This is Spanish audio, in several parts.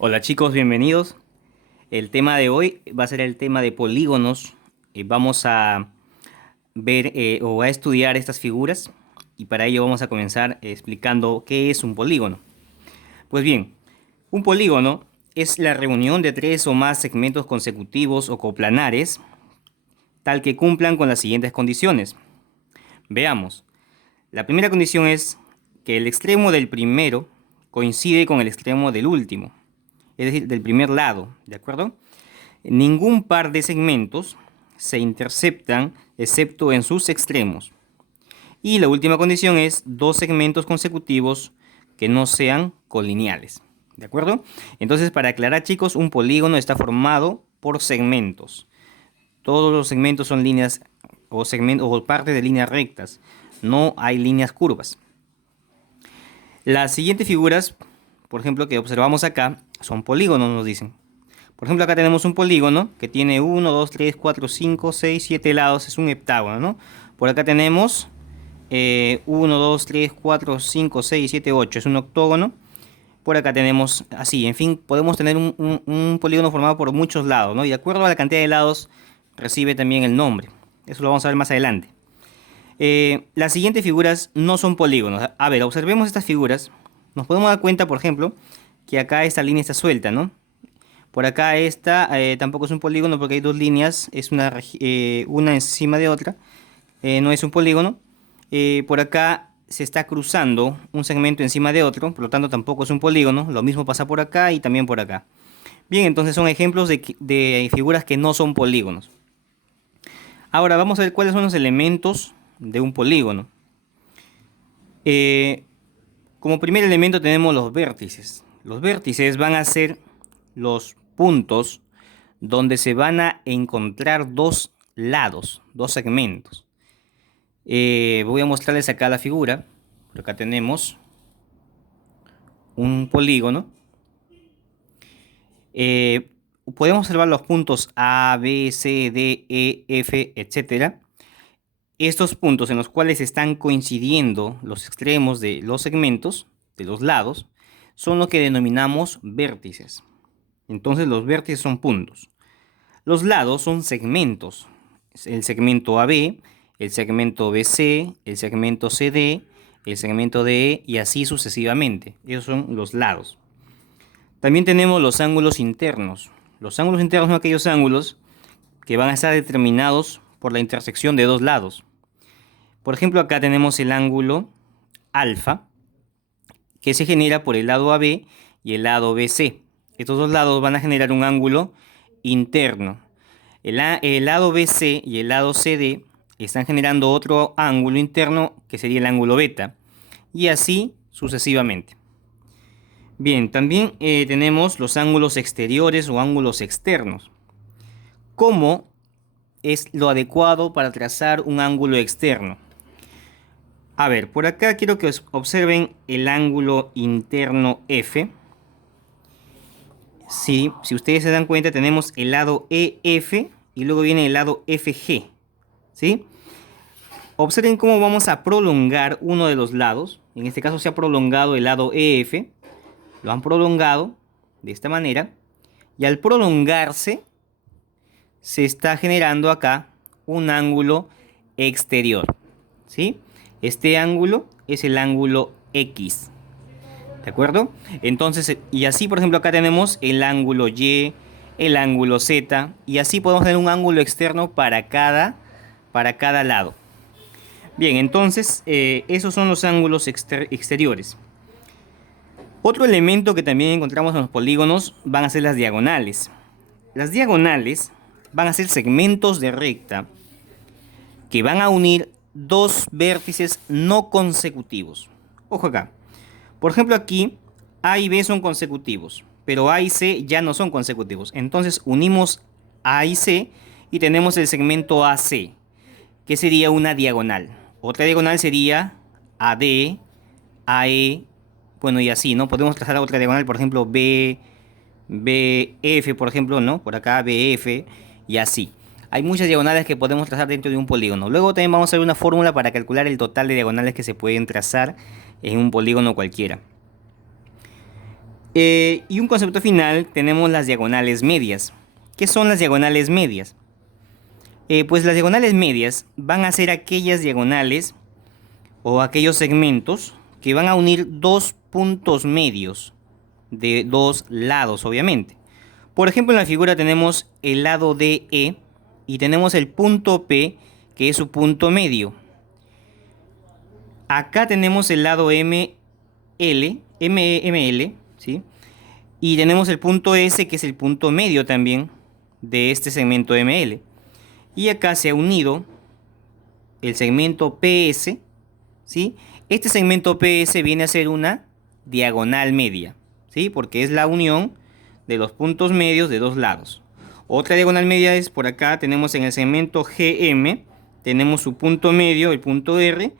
Hola chicos, bienvenidos. El tema de hoy va a ser el tema de polígonos. Vamos a ver o a estudiar estas figuras y para ello vamos a comenzar explicando qué es un polígono. Pues bien, un polígono es la reunión de tres o más segmentos consecutivos o coplanares tal que cumplan con las siguientes condiciones. Veamos. La primera condición es que el extremo del primero coincide con el extremo del último, es decir, del primer lado, ¿de acuerdo? Ningún par de segmentos se interceptan excepto en sus extremos. Y la última condición es dos segmentos consecutivos que no sean colineales. ¿De acuerdo? Entonces, para aclarar, chicos, un polígono está formado por segmentos. Todos los segmentos son líneas o partes de líneas rectas. No hay líneas curvas. Las siguientes figuras, por ejemplo, que observamos acá, son polígonos, nos dicen. Por ejemplo, acá tenemos un polígono que tiene 1, 2, 3, 4, 5, 6, 7 lados. Es un heptágono, ¿no? Por acá tenemos 1, 2, 3, 4, 5, 6, 7, 8. Es un octógono. Por acá tenemos así. En fin, podemos tener un polígono formado por muchos lados, ¿no? Y de acuerdo a la cantidad de lados, recibe también el nombre. Eso lo vamos a ver más adelante. Las siguientes figuras no son polígonos. A ver, observemos estas figuras. Nos podemos dar cuenta, por ejemplo, que acá esta línea está suelta, ¿no? Por acá esta tampoco es un polígono porque hay dos líneas, es una encima de otra, no es un polígono. Por acá se está cruzando un segmento encima de otro, por lo tanto tampoco es un polígono. Lo mismo pasa por acá y también por acá. Bien, entonces son ejemplos de figuras que no son polígonos. Ahora vamos a ver cuáles son los elementos de un polígono. Eh, Como primer elemento tenemos los vértices. Los vértices van a ser los puntos donde se van a encontrar dos lados, dos segmentos. Voy a mostrarles acá la figura. Por acá tenemos un polígono. Eh, Podemos observar los puntos A, B, C, D, E, F, etcétera. Estos puntos en los cuales están coincidiendo los extremos de los segmentos, de los lados, son lo que denominamos vértices. Entonces los vértices son puntos. Los lados son segmentos. El segmento AB, el segmento BC, el segmento CD, el segmento DE y así sucesivamente. Esos son los lados. También tenemos los ángulos internos. Los ángulos internos son aquellos ángulos que van a estar determinados por la intersección de dos lados. Por ejemplo, acá tenemos el ángulo alfa, que se genera por el lado AB y el lado BC. Estos dos lados van a generar un ángulo interno. El lado BC y el lado CD están generando otro ángulo interno que sería el ángulo beta. Y así sucesivamente. Bien, también tenemos los ángulos exteriores o ángulos externos. ¿Cómo es lo adecuado para trazar un ángulo externo? A ver, por acá quiero que observen el ángulo interno F. Sí, si ustedes se dan cuenta, tenemos el lado EF y luego viene el lado FG. ¿Sí? Observen cómo vamos a prolongar uno de los lados. En este caso se ha prolongado el lado EF. Lo han prolongado de esta manera. Y al prolongarse, se está generando acá un ángulo exterior. ¿Sí? Este ángulo es el ángulo X. ¿De acuerdo? Entonces, y así por ejemplo acá tenemos el ángulo Y, el ángulo Z, y así podemos tener un ángulo externo para cada lado. Bien, entonces esos son los ángulos exteriores. Otro elemento que también encontramos en los polígonos van a ser las diagonales. Las diagonales van a ser segmentos de recta que van a unir dos vértices no consecutivos. Ojo acá. Por ejemplo, aquí A y B son consecutivos, pero A y C ya no son consecutivos. Entonces unimos A y C y tenemos el segmento AC, que sería una diagonal. Otra diagonal sería AD, AE, bueno, y así, ¿no? Podemos trazar otra diagonal, por ejemplo, BF, por ejemplo, ¿no? Por acá BF y así. Hay muchas diagonales que podemos trazar dentro de un polígono. Luego también vamos a ver una fórmula para calcular el total de diagonales que se pueden trazar en un polígono cualquiera. Y un concepto final, tenemos las diagonales medias. ¿Qué son las diagonales medias? Pues las diagonales medias van a ser aquellas diagonales o aquellos segmentos que van a unir dos puntos medios de dos lados, obviamente. Por ejemplo, en la figura tenemos el lado DE y tenemos el punto P, que es su punto medio. Acá tenemos el lado ML, ¿sí? Y tenemos el punto S, que es el punto medio también de este segmento ML. Y acá se ha unido el segmento PS, ¿sí? Este segmento PS viene a ser una diagonal media, ¿sí? Porque es la unión de los puntos medios de dos lados. Otra diagonal media es por acá, tenemos en el segmento GM, tenemos su punto medio, el punto R,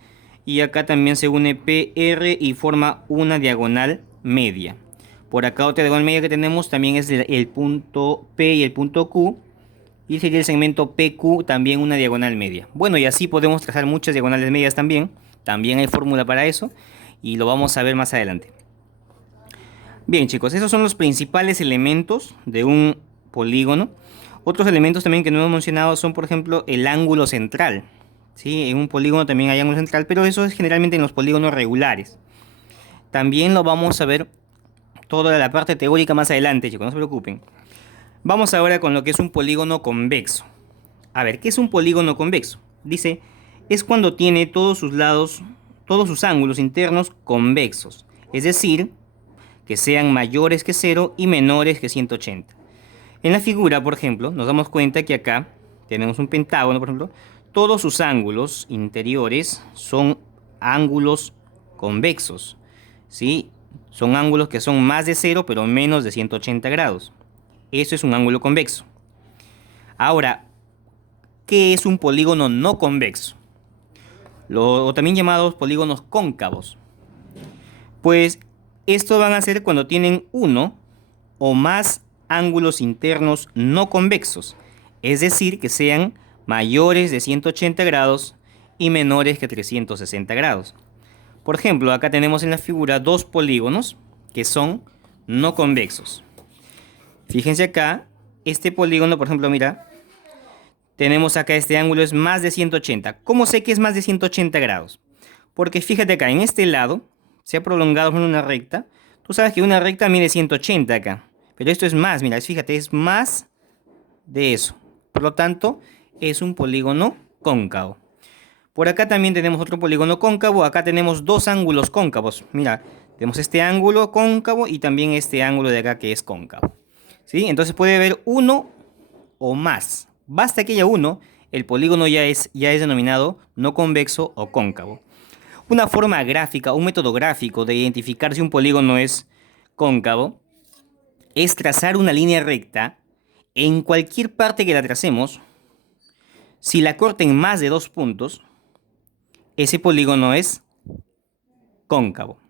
y acá también se une PR y forma una diagonal media. Por acá otra diagonal media que tenemos también es el punto P y el punto Q, y sería el segmento PQ también una diagonal media. Bueno, y así podemos trazar muchas diagonales medias también. También hay fórmula para eso y lo vamos a ver más adelante. Bien, chicos, esos son los principales elementos de un polígono. Otros elementos también que no hemos mencionado son, por ejemplo, el ángulo central. ¿Sí? En un polígono también hay ángulo central, pero eso es generalmente en los polígonos regulares. También lo vamos a ver toda la parte teórica más adelante, chicos, no se preocupen. Vamos ahora con lo que es un polígono convexo. A ver, ¿qué es un polígono convexo? Dice, es cuando tiene todos sus lados, todos sus ángulos internos convexos. Es decir, que sean mayores que 0 y menores que 180. En la figura, por ejemplo, nos damos cuenta que acá tenemos un pentágono, por ejemplo. Todos sus ángulos interiores son ángulos convexos, ¿sí? Son ángulos que son más de 0 pero menos de 180 grados. Eso es un ángulo convexo. Ahora, ¿qué es un polígono no convexo? O también llamados polígonos cóncavos. Pues estos van a ser cuando tienen uno o más ángulos internos no convexos, es decir, que sean mayores de 180 grados y menores que 360 grados. Por ejemplo, acá tenemos en la figura dos polígonos que son no convexos. Fíjense acá, este polígono, por ejemplo, mira, tenemos acá este ángulo es más de 180. ¿Cómo sé que es más de 180 grados? Porque fíjate acá, en este lado se ha prolongado en una recta. Tú sabes que una recta mide 180 acá. Pero esto es más, mira, fíjate, es más de eso. Por lo tanto, es un polígono cóncavo. Por acá también tenemos otro polígono cóncavo. Acá tenemos dos ángulos cóncavos. Mira, tenemos este ángulo cóncavo y también este ángulo de acá que es cóncavo. ¿Sí? Entonces puede haber uno o más. Basta que haya uno, el polígono ya es denominado no convexo o cóncavo. Una forma gráfica, un método gráfico de identificar si un polígono es cóncavo es trazar una línea recta en cualquier parte que la tracemos. Si la corta en más de dos puntos, ese polígono es cóncavo.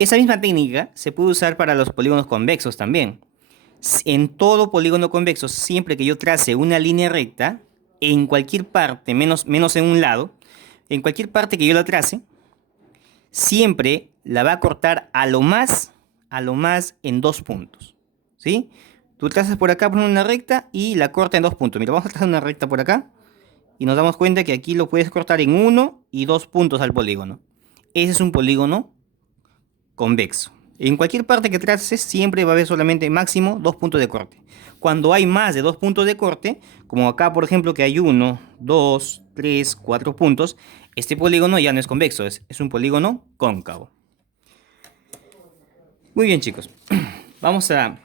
Esa misma técnica se puede usar para los polígonos convexos también. En todo polígono convexo, siempre que yo trace una línea recta, en cualquier parte, menos en un lado, en cualquier parte que yo la trace, siempre la va a cortar a lo más en dos puntos. ¿Sí? Tú trazas por acá por una recta y la corta en dos puntos. Mira, vamos a trazar una recta por acá y nos damos cuenta que aquí lo puedes cortar en uno y dos puntos al polígono. Ese es un polígono convexo. En cualquier parte que traces siempre va a haber solamente máximo dos puntos de corte. Cuando hay más de dos puntos de corte, como acá por ejemplo que hay 1, 2, 3, 4 puntos, este polígono ya no es convexo, es un polígono cóncavo. Muy bien, chicos, vamos a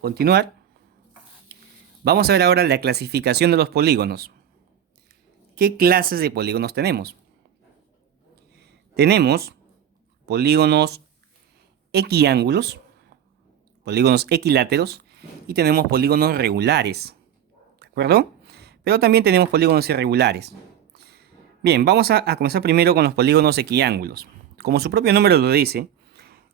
continuar. Vamos a ver ahora la clasificación de los polígonos. ¿Qué clases de polígonos tenemos? Tenemos polígonos equiángulos, polígonos equiláteros y tenemos polígonos regulares. ¿De acuerdo? Pero también tenemos polígonos irregulares. Bien, vamos a comenzar primero con los polígonos equiángulos. Como su propio nombre lo dice,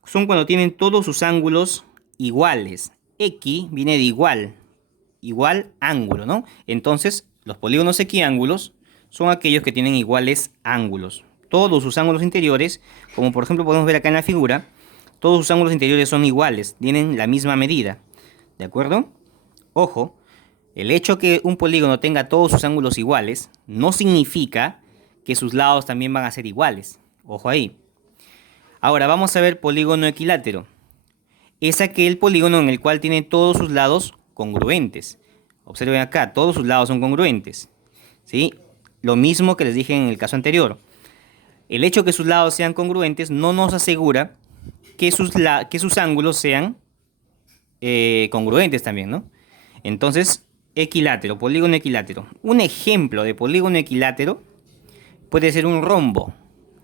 son cuando tienen todos sus ángulos iguales. Equi viene de igual ángulo, ¿no? Entonces, los polígonos equiángulos son aquellos que tienen iguales ángulos. Todos sus ángulos interiores, como por ejemplo podemos ver acá en la figura, todos sus ángulos interiores son iguales, tienen la misma medida. ¿De acuerdo? Ojo, el hecho que un polígono tenga todos sus ángulos iguales no significa que sus lados también van a ser iguales. Ojo ahí. Ahora vamos a ver polígono equilátero. Es aquel polígono en el cual tiene todos sus lados congruentes. Observen acá, todos sus lados son congruentes. ¿Sí? Lo mismo que les dije en el caso anterior. El hecho que sus lados sean congruentes no nos asegura que sus ángulos sean congruentes también, ¿no? Entonces, equilátero, polígono equilátero. Un ejemplo de polígono equilátero puede ser un rombo,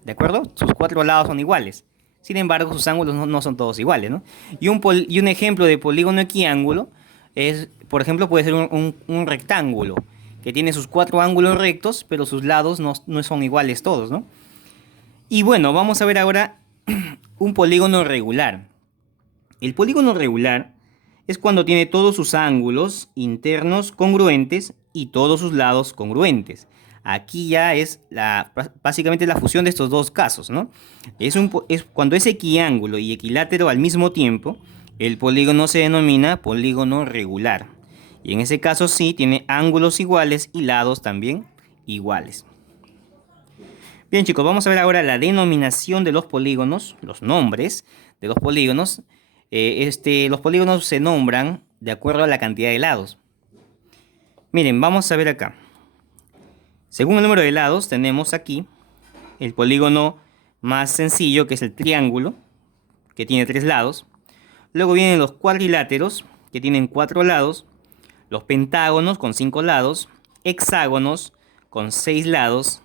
¿de acuerdo? Sus cuatro lados son iguales. Sin embargo, sus ángulos no son todos iguales, ¿no? Y un ejemplo de polígono equiángulo es, por ejemplo, puede ser un rectángulo que tiene sus cuatro ángulos rectos, pero sus lados no son iguales todos, ¿no? Y bueno, vamos a ver ahora un polígono regular. El polígono regular es cuando tiene todos sus ángulos internos congruentes y todos sus lados congruentes. Aquí ya es básicamente la fusión de estos dos casos, ¿no? Cuando es equiángulo y equilátero al mismo tiempo, el polígono se denomina polígono regular. Y en ese caso sí tiene ángulos iguales y lados también iguales. Bien chicos, vamos a ver ahora la denominación de los polígonos, los nombres de los polígonos. Los polígonos se nombran de acuerdo a la cantidad de lados. Miren, vamos a ver acá. Según el número de lados, tenemos aquí el polígono más sencillo, que es el triángulo, que tiene 3 lados. Luego vienen los cuadriláteros, que tienen 4 lados. Los pentágonos, con 5 lados. Hexágonos, con 6 lados.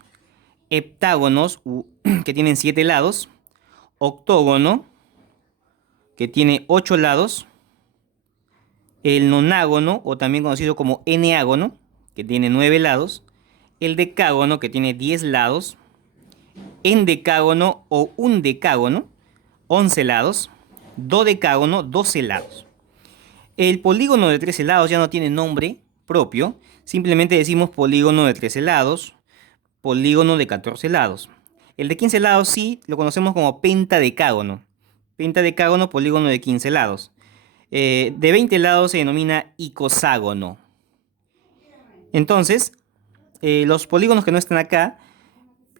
Heptágonos, que tienen 7 lados. Octógono, que tiene 8 lados. El nonágono, o también conocido como eneágono, que tiene 9 lados. El decágono, que tiene 10 lados. Endecágono o undecágono, 11 lados. Dodecágono, 12 lados. El polígono de 13 lados ya no tiene nombre propio. Simplemente decimos polígono de 13 lados, polígono de 14 lados. El de 15 lados sí lo conocemos como pentadecágono. Pentadecágono, polígono de 15 lados. De 20 lados se denomina icoságono. Entonces, los polígonos que no están acá,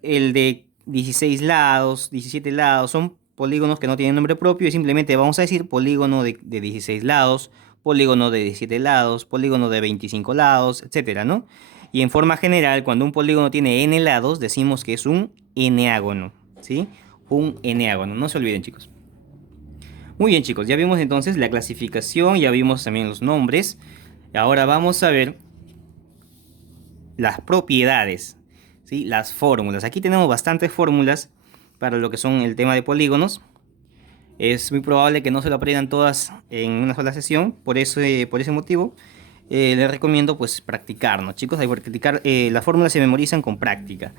el de 16 lados, 17 lados, son polígonos que no tienen nombre propio y simplemente vamos a decir polígono de 16 lados, polígono de 17 lados, polígono de 25 lados, etcétera, ¿no? Y en forma general, cuando un polígono tiene n lados, decimos que es un eneágono, ¿sí? Un eneágono, no se olviden chicos. Muy bien chicos, ya vimos entonces la clasificación, ya vimos también los nombres. Ahora vamos a ver las propiedades, ¿sí? Las fórmulas. Aquí tenemos bastantes fórmulas para lo que son el tema de polígonos. Es muy probable que no se lo aprendan todas en una sola sesión, por ese motivo les recomiendo pues practicar, ¿no? Chicos, hay que practicar, las fórmulas se memorizan con práctica.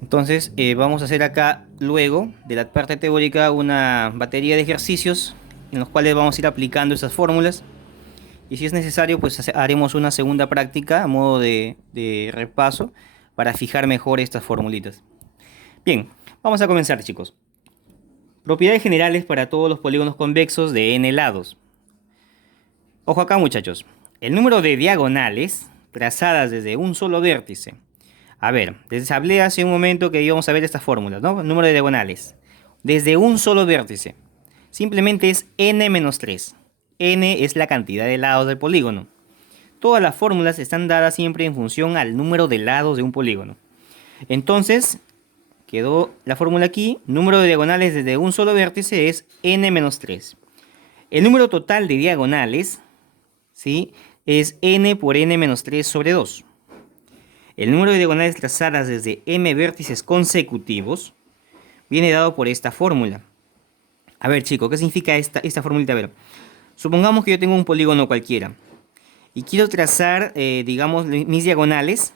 Entonces vamos a hacer acá luego de la parte teórica una batería de ejercicios en los cuales vamos a ir aplicando esas fórmulas. Y si es necesario, pues haremos una segunda práctica a modo de repaso para fijar mejor estas formulitas. Bien, vamos a comenzar, chicos. Propiedades generales para todos los polígonos convexos de n lados. Ojo acá, muchachos. El número de diagonales trazadas desde un solo vértice. A ver, les hablé hace un momento que íbamos a ver estas fórmulas, ¿no? El número de diagonales. Desde un solo vértice. Simplemente es n menos 3. N es la cantidad de lados del polígono. Todas las fórmulas están dadas siempre en función al número de lados de un polígono. Entonces, quedó la fórmula aquí. Número de diagonales desde un solo vértice es n menos 3. El número total de diagonales, ¿sí?, es n por n menos 3 sobre 2. El número de diagonales trazadas desde m vértices consecutivos viene dado por esta fórmula. A ver, chicos, ¿qué significa esta formulita? A ver. Supongamos que yo tengo un polígono cualquiera y quiero trazar, digamos, mis diagonales,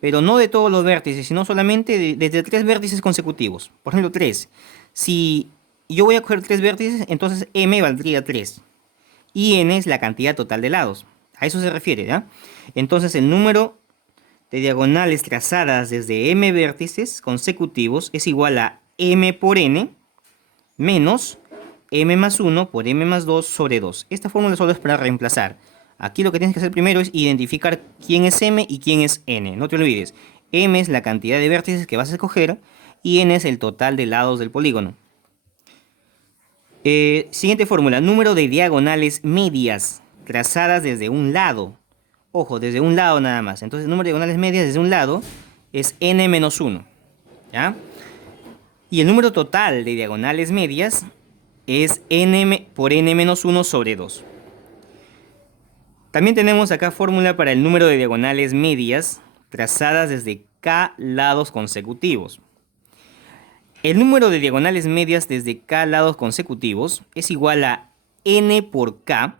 pero no de todos los vértices, sino solamente desde 3 vértices consecutivos. Por ejemplo, 3. Si yo voy a coger 3 vértices, entonces m valdría 3. Y n es la cantidad total de lados. A eso se refiere, ¿ya? Entonces el número de diagonales trazadas desde m vértices consecutivos es igual a m por n menos m más 1 por m más 2 sobre 2. Esta fórmula solo es para reemplazar. Aquí lo que tienes que hacer primero es identificar quién es m y quién es n. No te olvides, m es la cantidad de vértices que vas a escoger y n es el total de lados del polígono. Siguiente fórmula, número de diagonales medias trazadas desde un lado. Ojo, desde un lado nada más. Entonces el número de diagonales medias desde un lado es n menos 1. ¿Ya? Y el número total de diagonales medias es n por n menos 1 sobre 2. También tenemos acá fórmula para el número de diagonales medias trazadas desde k lados consecutivos. El número de diagonales medias desde k lados consecutivos es igual a n por k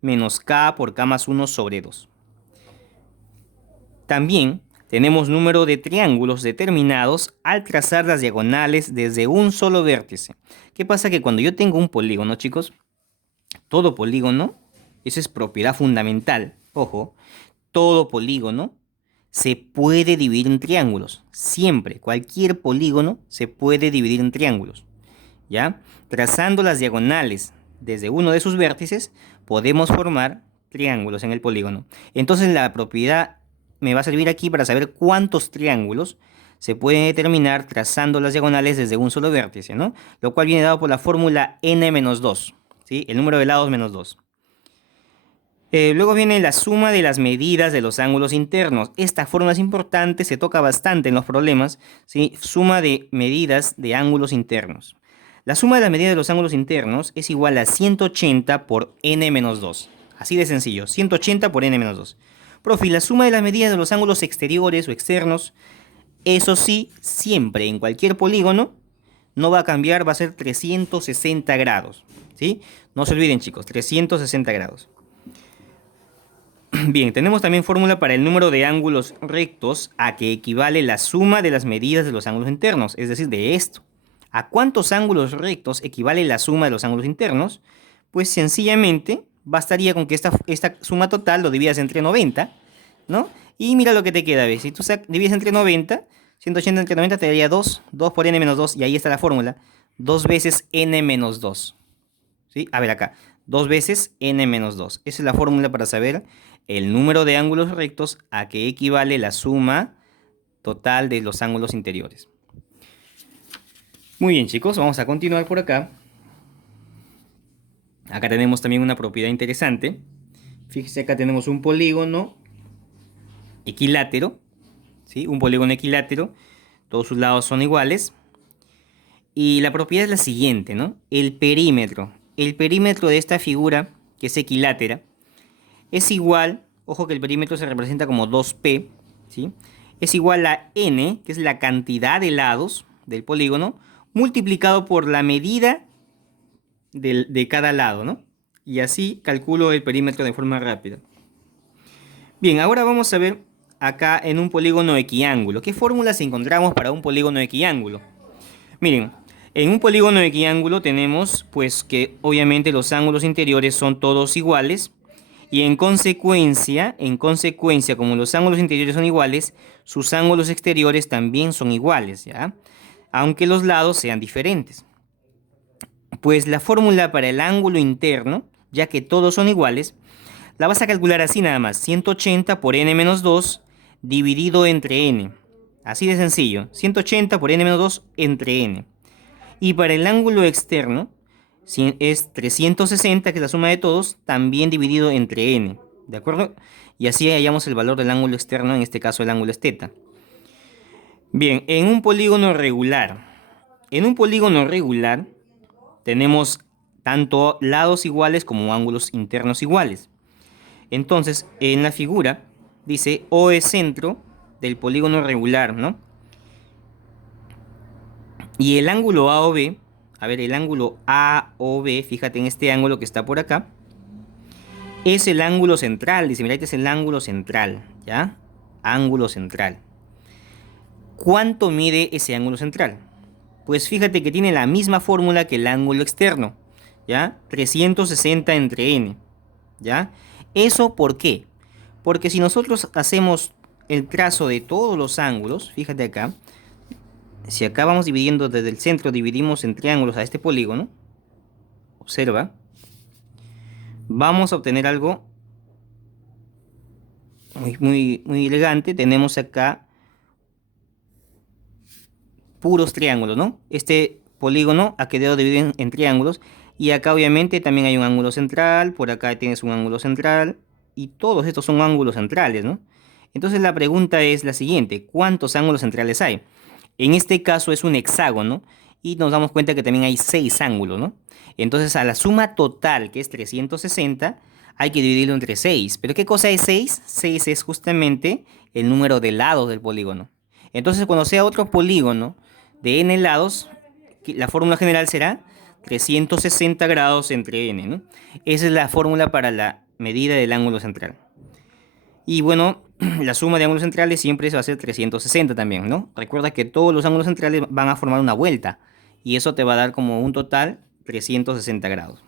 menos k por k más 1 sobre 2. También tenemos número de triángulos determinados al trazar las diagonales desde un solo vértice. ¿Qué pasa? Que cuando yo tengo un polígono, chicos, todo polígono, eso es propiedad fundamental, ojo, todo polígono se puede dividir en triángulos. Siempre, cualquier polígono se puede dividir en triángulos. ¿Ya? Trazando las diagonales desde uno de sus vértices, podemos formar triángulos en el polígono. Entonces la propiedad me va a servir aquí para saber cuántos triángulos se pueden determinar trazando las diagonales desde un solo vértice, ¿no? Lo cual viene dado por la fórmula n-2, ¿sí? El número de lados menos 2. Luego viene la suma de las medidas de los ángulos internos. Esta fórmula es importante, se toca bastante en los problemas, ¿sí? Suma de medidas de ángulos internos. La suma de las medidas de los ángulos internos es igual a 180 por n-2. Así de sencillo, 180 por n-2. Profe, la suma de las medidas de los ángulos exteriores o externos, eso sí, siempre en cualquier polígono, no va a cambiar, va a ser 360 grados. ¿Sí? No se olviden, chicos, 360 grados. Bien, tenemos también fórmula para el número de ángulos rectos a que equivale la suma de las medidas de los ángulos internos, es decir, de esto. ¿A cuántos ángulos rectos equivale la suma de los ángulos internos? Pues sencillamente bastaría con que esta suma total lo dividas entre 90, ¿no? Y mira lo que te queda, ¿ves? Si tú divides entre 90, 180 entre 90 te daría 2, 2 por n menos 2, y ahí está la fórmula. 2 veces n menos 2. ¿Sí? A ver acá, 2 veces n menos 2. Esa es la fórmula para saber el número de ángulos rectos a que equivale la suma total de los ángulos interiores. Muy bien, chicos, vamos a continuar por acá. Acá tenemos también una propiedad interesante. Fíjense, acá tenemos un polígono equilátero, ¿sí? Un polígono equilátero, todos sus lados son iguales. Y la propiedad es la siguiente, ¿no? El perímetro de esta figura, que es equilátera, es igual, ojo que el perímetro se representa como 2p, ¿sí? Es igual a n, que es la cantidad de lados del polígono, multiplicado por la medida de cada lado, ¿no? Y así calculo el perímetro de forma rápida. Bien, ahora vamos a ver acá en un polígono equiángulo. ¿Qué fórmulas encontramos para un polígono equiángulo? Miren, en un polígono equiángulo tenemos pues que obviamente los ángulos interiores son todos iguales. Y en consecuencia, como los ángulos interiores son iguales, sus ángulos exteriores también son iguales, ¿ya? Aunque los lados sean diferentes. Pues la fórmula para el ángulo interno, ya que todos son iguales, la vas a calcular así nada más. 180 por n menos 2 dividido entre n. Así de sencillo. 180 por n menos 2 entre n. Y para el ángulo externo, es 360, que es la suma de todos, también dividido entre n, ¿de acuerdo? Y así hallamos el valor del ángulo externo, en este caso el ángulo es θ. Bien, en un polígono regular tenemos tanto lados iguales como ángulos internos iguales. Entonces, en la figura dice O es centro del polígono regular, ¿no? Y el ángulo A o B, a ver, el ángulo A o B, fíjate en este ángulo que está por acá, es el ángulo central. Dice, mira, este es el ángulo central, ¿ya? Ángulo central. ¿Cuánto mide ese ángulo central? Pues fíjate que tiene la misma fórmula que el ángulo externo, ¿ya? 360 entre n, ¿ya? ¿Eso por qué? Porque si nosotros hacemos el trazo de todos los ángulos, fíjate acá, si acá vamos dividiendo desde el centro, dividimos en triángulos a este polígono, observa, vamos a obtener algo muy elegante. Tenemos acá puros triángulos, ¿no? Este polígono ha quedado dividido en triángulos y acá obviamente también hay un ángulo central, por acá tienes un ángulo central y todos estos son ángulos centrales, ¿no? Entonces la pregunta es la siguiente: ¿cuántos ángulos centrales hay? En este caso es un hexágono y nos damos cuenta que también hay 6 ángulos, ¿no? Entonces a la suma total, que es 360, hay que dividirlo entre 6. ¿Pero qué cosa es 6? 6 es justamente el número de lados del polígono. Entonces cuando sea otro polígono de n lados, la fórmula general será 360 grados entre n, ¿no? Esa es la fórmula para la medida del ángulo central. Y bueno, la suma de ángulos centrales siempre va a ser 360 también, ¿no? Recuerda que todos los ángulos centrales van a formar una vuelta y eso te va a dar como un total 360 grados.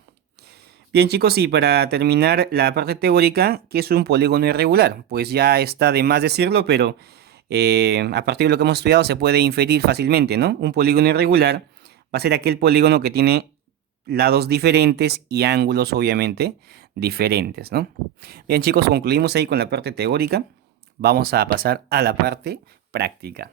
Bien, chicos, y para terminar la parte teórica, ¿qué es un polígono irregular? Pues ya está de más decirlo, pero a partir de lo que hemos estudiado se puede inferir fácilmente, ¿no? Un polígono irregular va a ser aquel polígono que tiene lados diferentes y ángulos obviamente diferentes, ¿no? Bien, chicos, concluimos ahí con la parte teórica. Vamos a pasar a la parte práctica.